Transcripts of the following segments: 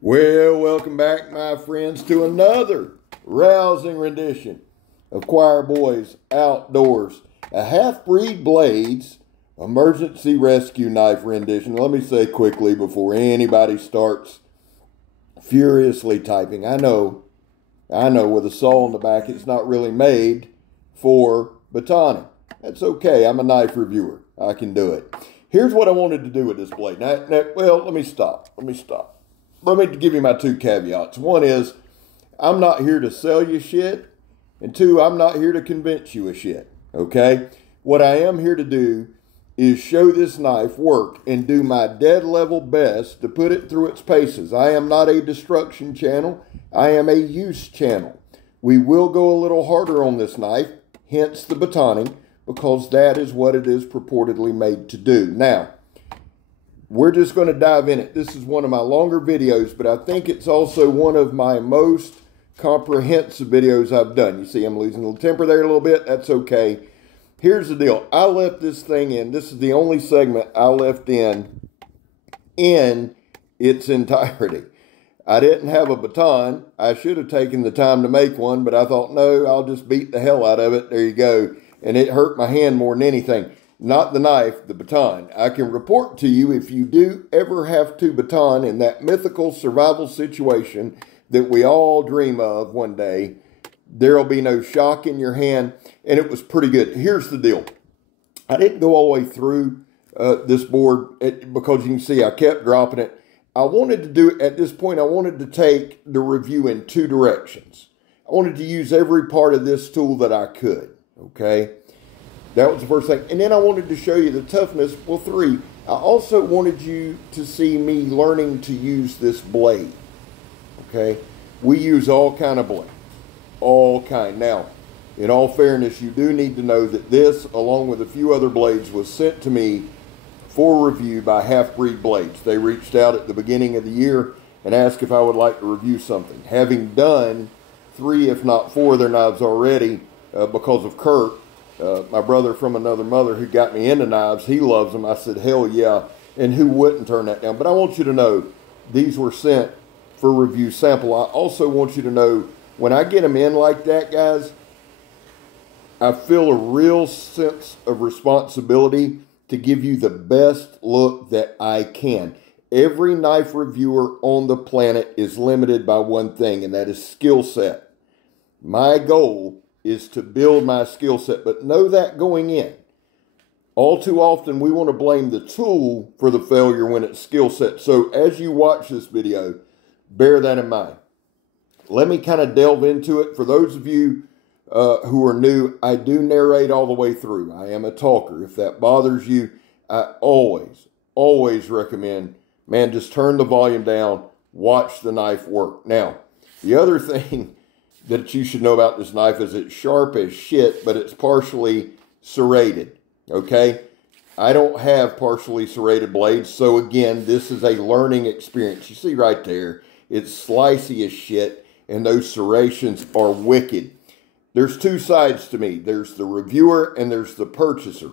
Well, welcome back, my friends, to another rousing rendition of Choir Boys Outdoors, a half-breed blades emergency rescue knife rendition. Let me say quickly before anybody starts furiously typing, I know, with a saw in the back, it's not really made for batoning. That's okay. I'm a knife reviewer. I can do it. Here's what I wanted to do with this blade. Well, let me stop. Let me give you my two caveats. One is, I'm not here to sell you shit. And two, I'm not here to convince you of shit. Okay? What I am here to do is show this knife work and do my dead level best to put it through its paces. I am not a destruction channel. I am a use channel. We will go a little harder on this knife, hence the batoning, because that is what it is purportedly made to do. Now, we're just going to dive in it. This is one of my longer videos, but I think it's also one of my most comprehensive videos I've done. You see, I'm losing a little temper there a little bit. That's okay. Here's the deal. I left this thing in. This is the only segment I left in its entirety. I didn't have a baton. I should have taken the time to make one, but I thought, no, I'll just beat the hell out of it. There you go. And it hurt my hand more than anything. Not the knife, the baton. I can report to you, if you do ever have to baton in that mythical survival situation that we all dream of one day, there'll be no shock in your hand, and it was pretty good. Here's the deal. I didn't go all the way through this board because you can see I kept dropping it. I wanted to do, at this point, I wanted to take the review in two directions. I wanted to use every part of this tool that I could, okay? That was the first thing. And then I wanted to show you the toughness. Well, three, I also wanted you to see me learning to use this blade. Okay? We use all kind of blade. All kind. Now, in all fairness, you do need to know that this, along with a few other blades, was sent to me for review by Half-Breed Blades. They reached out at the beginning of the year and asked if I would like to review something. Having done 3, if not 4 of their knives already because of Kurt, my brother from another mother who got me into knives, he loves them. I said, hell yeah. And who wouldn't turn that down? But I want you to know, these were sent for review sample. I also want you to know, when I get them in like that, guys, I feel a real sense of responsibility to give you the best look that I can. Every knife reviewer on the planet is limited by one thing, and that is skill set. My goal is to build my skill set, but know that going in. All too often, we want to blame the tool for the failure when it's skill set. So as you watch this video, bear that in mind. Let me kind of delve into it. For those of you who are new, I do narrate all the way through. I am a talker. If that bothers you, I always recommend, man, just turn the volume down, watch the knife work. Now, the other thing that you should know about this knife is it's sharp as shit, but it's partially serrated, okay? I don't have partially serrated blades, so again, this is a learning experience. You see right there, it's slicey as shit, and those serrations are wicked. There's two sides to me. There's the reviewer and there's the purchaser.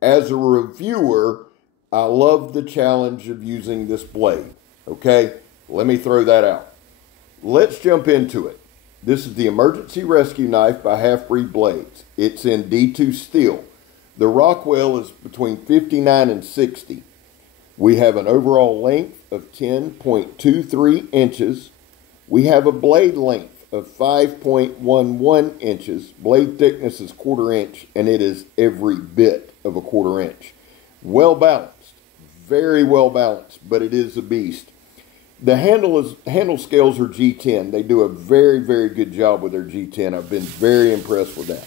As a reviewer, I love the challenge of using this blade, okay? Let me throw that out. Let's jump into it. This is the Emergency Rescue Knife by Half-Breed Blades. It's in D2 steel. The Rockwell is between 59 and 60. We have an overall length of 10.23 inches. We have a blade length of 5.11 inches. Blade thickness is 1/4 inch, and it is every bit of a 1/4 inch. Well balanced, very well balanced, but it is a beast. The handle scales are G10. They do a very, very good job with their G10. I've been very impressed with that.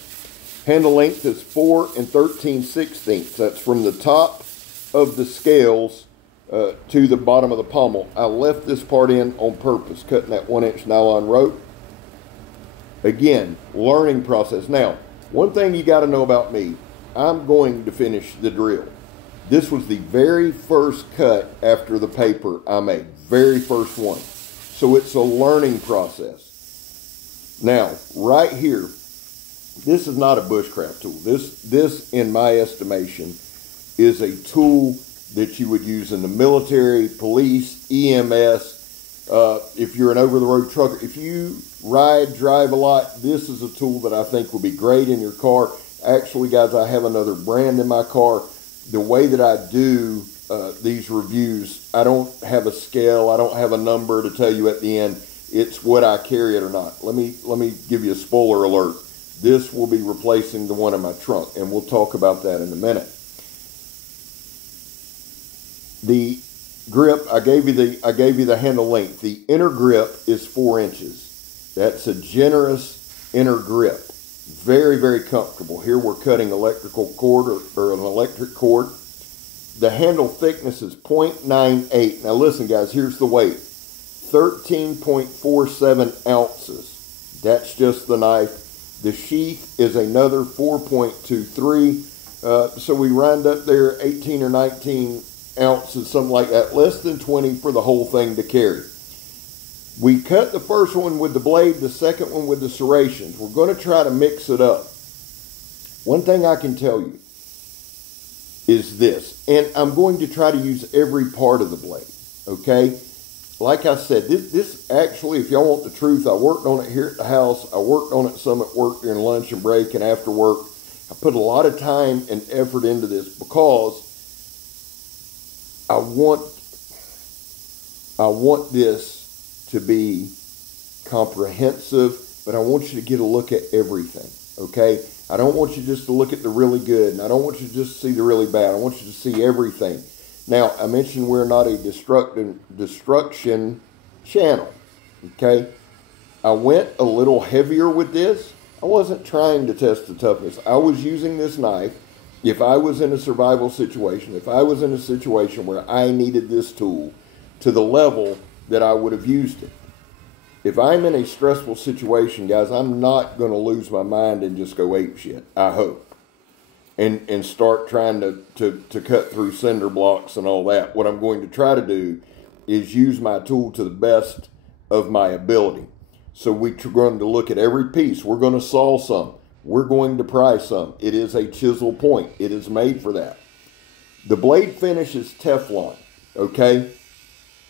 Handle length is 4 13/16. That's from the top of the scales to the bottom of the pommel. I left this part in on purpose, cutting that 1-inch nylon rope. Again, learning process. Now, one thing you got to know about me, I'm going to finish the drill. This was the very first cut after the paper I made. Very first one. So it's a learning process. Now, right here, this is not a bushcraft tool. This, in my estimation, is a tool that you would use in the military, police, EMS, If you're an over-the-road trucker, if you drive a lot, this is a tool that I think will be great in your car. Actually, guys, I have another brand in my car. The way that I do these reviews, I don't have a scale. I don't have a number to tell you at the end. It's would I carry it or not. Let me give you a spoiler alert. This will be replacing the one in my trunk, and we'll talk about that in a minute. The grip, I gave you the handle length. The inner grip is 4 inches. That's a generous inner grip. Very, very comfortable. Here we're cutting electrical cord or an electric cord. The handle thickness is 0.98. Now listen, guys, here's the weight. 13.47 ounces. That's just the knife. The sheath is another 4.23. So we round up there 18 or 19 ounces, something like that. Less than 20 for the whole thing to carry. We cut the first one with the blade, the second one with the serrations. We're going to try to mix it up. One thing I can tell you is this, and I'm going to try to use every part of the blade, okay? Like I said, this actually, if y'all want the truth, I worked on it here at the house. I worked on it some at work during lunch and break and after work. I put a lot of time and effort into this because I want this to be comprehensive, but I want you to get a look at everything, okay? I don't want you just to look at the really good, and I don't want you to just see the really bad. I want you to see everything. Now, I mentioned we're not a destruction channel, okay? I went a little heavier with this. I wasn't trying to test the toughness. I was using this knife if I was in a survival situation, if I was in a situation where I needed this tool to the level that I would have used it. If I'm in a stressful situation, guys, I'm not going to lose my mind and just go ape shit, I hope. And start trying to cut through cinder blocks and all that. What I'm going to try to do is use my tool to the best of my ability. So we're going to look at every piece. We're going to saw some. We're going to pry some. It is a chisel point. It is made for that. The blade finish is Teflon, okay?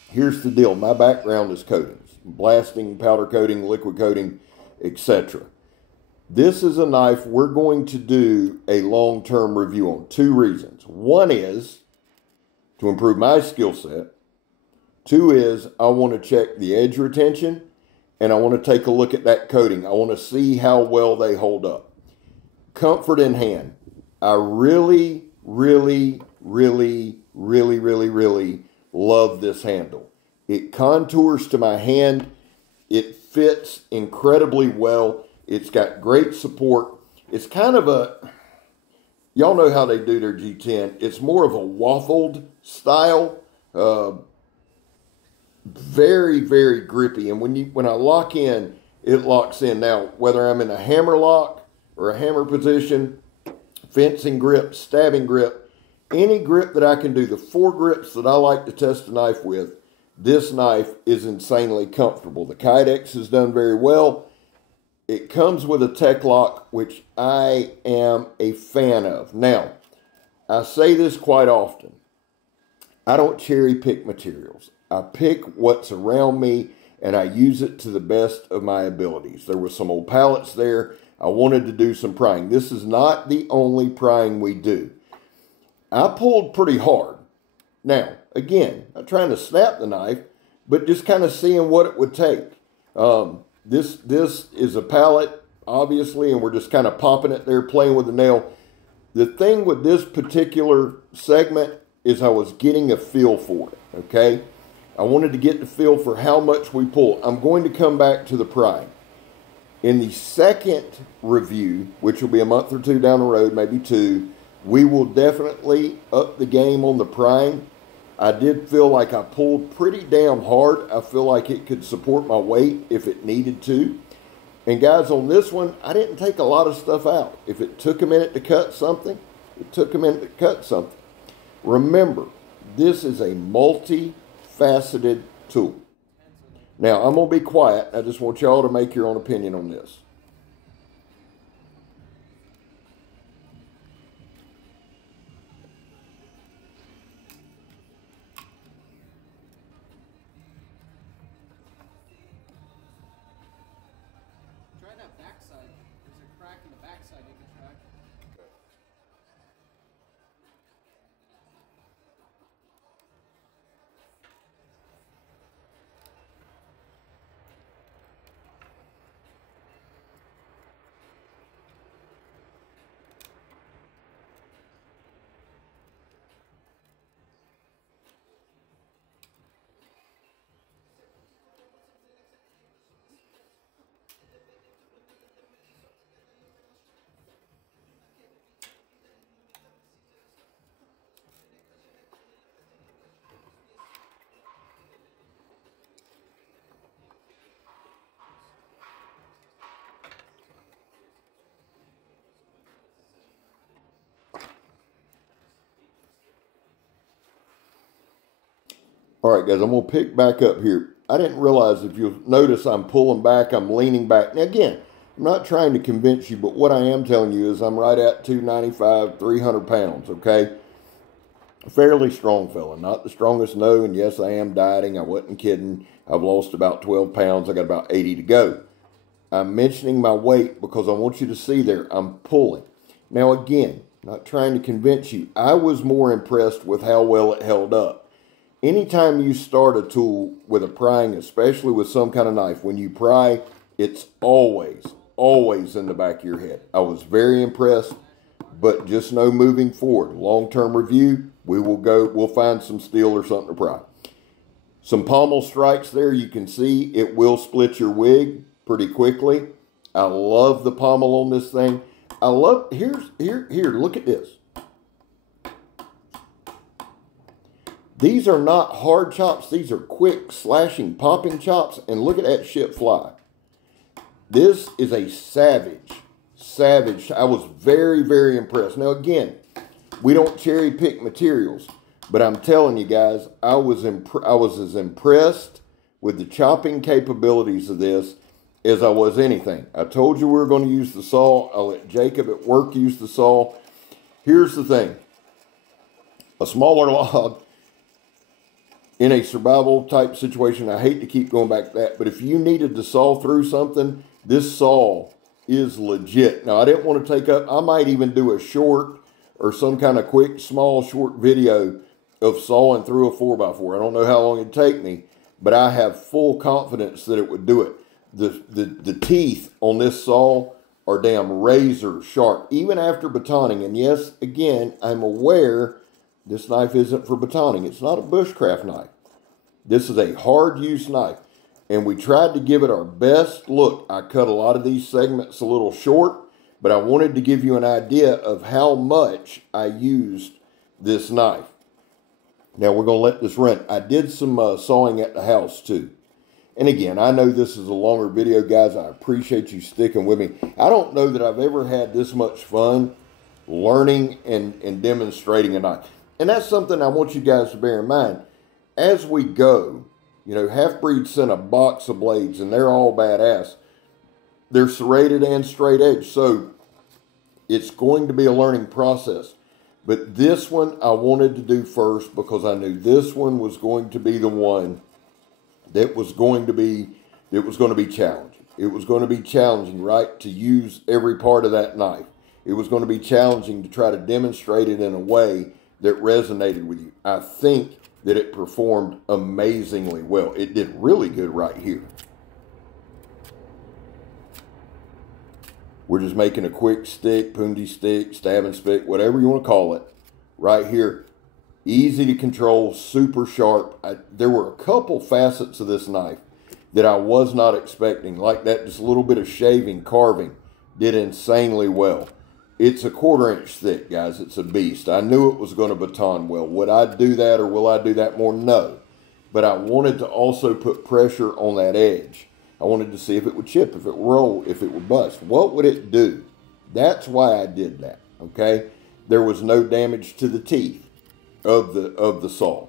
Here's the deal. My background is coatings. Blasting, powder coating, liquid coating, etc. This is a knife we're going to do a long-term review on. 2 reasons. One is to improve my skill set. 2 is I want to check the edge retention, and I want to take a look at that coating. I want to see how well they hold up. Comfort in hand. I really, really, really, really, really, really love this handle. It contours to my hand. It fits incredibly well. It's got great support. It's kind of a, y'all know how they do their G10. It's more of a waffled style. Very, very grippy. And when I lock in, it locks in. Now, whether I'm in a hammer lock or a hammer position, fencing grip, stabbing grip, any grip that I can do, the 4 grips that I like to test a knife with, this knife is insanely comfortable. The Kydex is done very well. It comes with a tech lock, which I am a fan of. Now, I say this quite often. I don't cherry pick materials. I pick what's around me and I use it to the best of my abilities. There were some old pallets there. I wanted to do some prying. This is not the only prying we do. I pulled pretty hard. Now, again, not trying to snap the knife, but just kind of seeing what it would take. This is a pallet, obviously, and we're just kind of popping it there, playing with the nail. The thing with this particular segment is I was getting a feel for it, okay? I wanted to get the feel for how much we pull. I'm going to come back to the prying. In the second review, which will be a month or 2 down the road, maybe 2, we will definitely up the game on the prying. I did feel like I pulled pretty damn hard. I feel like it could support my weight if it needed to. And guys, on this one, I didn't take a lot of stuff out. If it took a minute to cut something, it took a minute to cut something. Remember, this is a multi-faceted tool. Now, I'm going to be quiet. I just want y'all to make your own opinion on this. backside. There's a crack in the backside you can track. All right, guys, I'm going to pick back up here. I didn't realize, if you'll notice, I'm pulling back, I'm leaning back. Now, again, I'm not trying to convince you, but what I am telling you is I'm right at 295, 300 pounds, okay? Fairly strong fella. Not the strongest, no, and yes, I am dieting. I wasn't kidding. I've lost about 12 pounds. I got about 80 to go. I'm mentioning my weight because I want you to see there, I'm pulling. Now, again, not trying to convince you. I was more impressed with how well it held up. Anytime you start a tool with a prying, especially with some kind of knife, when you pry, it's always in the back of your head. I was very impressed, but just know moving forward, long-term review, we'll find some steel or something to pry. Some pommel strikes there, you can see it will split your wig pretty quickly. I love the pommel on this thing. Here, look at this. These are not hard chops. These are quick, slashing, popping chops. And look at that shit fly. This is a savage. I was very, very impressed. Now, again, we don't cherry pick materials. But I'm telling you guys, I was as impressed with the chopping capabilities of this as I was anything. I told you we were going to use the saw. I let Jacob at work use the saw. Here's the thing. A smaller log in a survival type situation, I hate to keep going back to that, but if you needed to saw through something, this saw is legit. Now, I didn't want to take up, I might even do a short or some kind of quick, small, short video of sawing through a 4x4. I don't know how long it'd take me, but I have full confidence that it would do it. The teeth on this saw are damn razor sharp, even after batoning. And yes, again, I'm aware this knife isn't for batoning. It's not a bushcraft knife. This is a hard use knife. And we tried to give it our best look. I cut a lot of these segments a little short, but I wanted to give you an idea of how much I used this knife. Now we're going to let this run. I did some sawing at the house too. And again, I know this is a longer video, guys. I appreciate you sticking with me. I don't know that I've ever had this much fun learning and demonstrating a knife. And that's something I want you guys to bear in mind. As we go, you know, Half-Breed sent a box of blades, and they're all badass. They're serrated and straight edge, so it's going to be a learning process. But this one I wanted to do first because I knew this one was going to be the one that was going to be challenging. It was going to be challenging, right, to use every part of that knife. It was going to be challenging to try to demonstrate it in a way that resonated with you. I think that it performed amazingly well. It did really good right here. We're just making a quick stick, pundy stick, stabbing stick, whatever you want to call it, right here. Easy to control, super sharp. There were a couple facets of this knife that I was not expecting, like that just a little bit of shaving, carving, did insanely well. It's a 1/4 inch thick, guys. It's a beast. I knew it was going to baton well. Would I do that or will I do that more? No. But I wanted to also put pressure on that edge. I wanted to see if it would chip, if it would roll, if it would bust. What would it do? That's why I did that, okay? There was no damage to the teeth of the saw.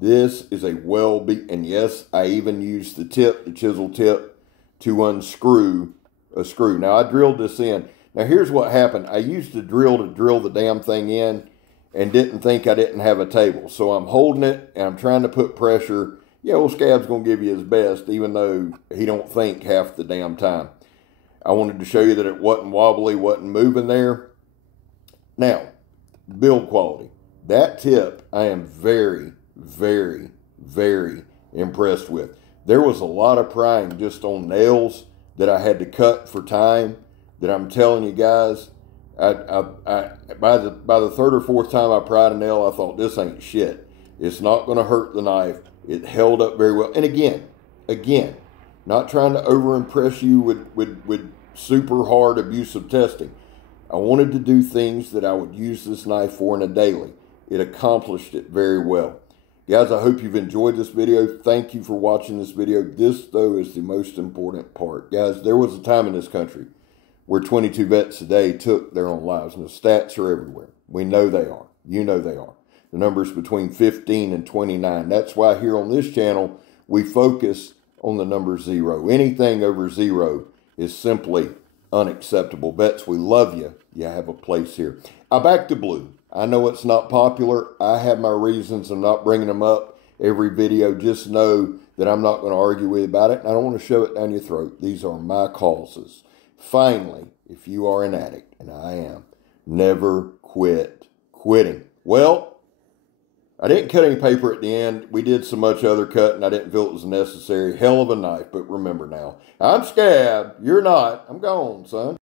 This is a well-beat, and yes, I even used the tip, the chisel tip, to unscrew a screw. Now, I drilled this in. Now, here's what happened. I used the drill to drill the damn thing in and didn't think I didn't have a table. So I'm holding it, and I'm trying to put pressure. Yeah, well, Scab's going to give you his best, even though he don't think half the damn time. I wanted to show you that it wasn't wobbly, wasn't moving there. Now, build quality. That tip I am very, very, very impressed with. There was a lot of prying just on nails that I had to cut for time that I'm telling you guys, by the third or fourth time I pried a nail, I thought, this ain't shit. It's not going to hurt the knife. It held up very well. And again, not trying to over-impress you with super hard abusive testing. I wanted to do things that I would use this knife for in a daily. It accomplished it very well. Guys, I hope you've enjoyed this video. Thank you for watching this video. This, though, is the most important part. Guys, there was a time in this country where 22 vets a day took their own lives, and the stats are everywhere. We know they are. You know they are. The number's between 15 and 29. That's why here on this channel, we focus on the number 0. Anything over 0 is simply unacceptable. Vets, we love you. You have a place here. I back to blue. I know it's not popular. I have my reasons. I'm not bringing them up every video. Just know that I'm not going to argue with you about it. I don't want to shove it down your throat. These are my causes. Finally, if you are an addict, and I am, never quit quitting. Well, I didn't cut any paper at the end. We did so much other cutting. I didn't feel it was necessary. Hell of a knife. But remember now, I'm Scab. You're not. I'm gone, son.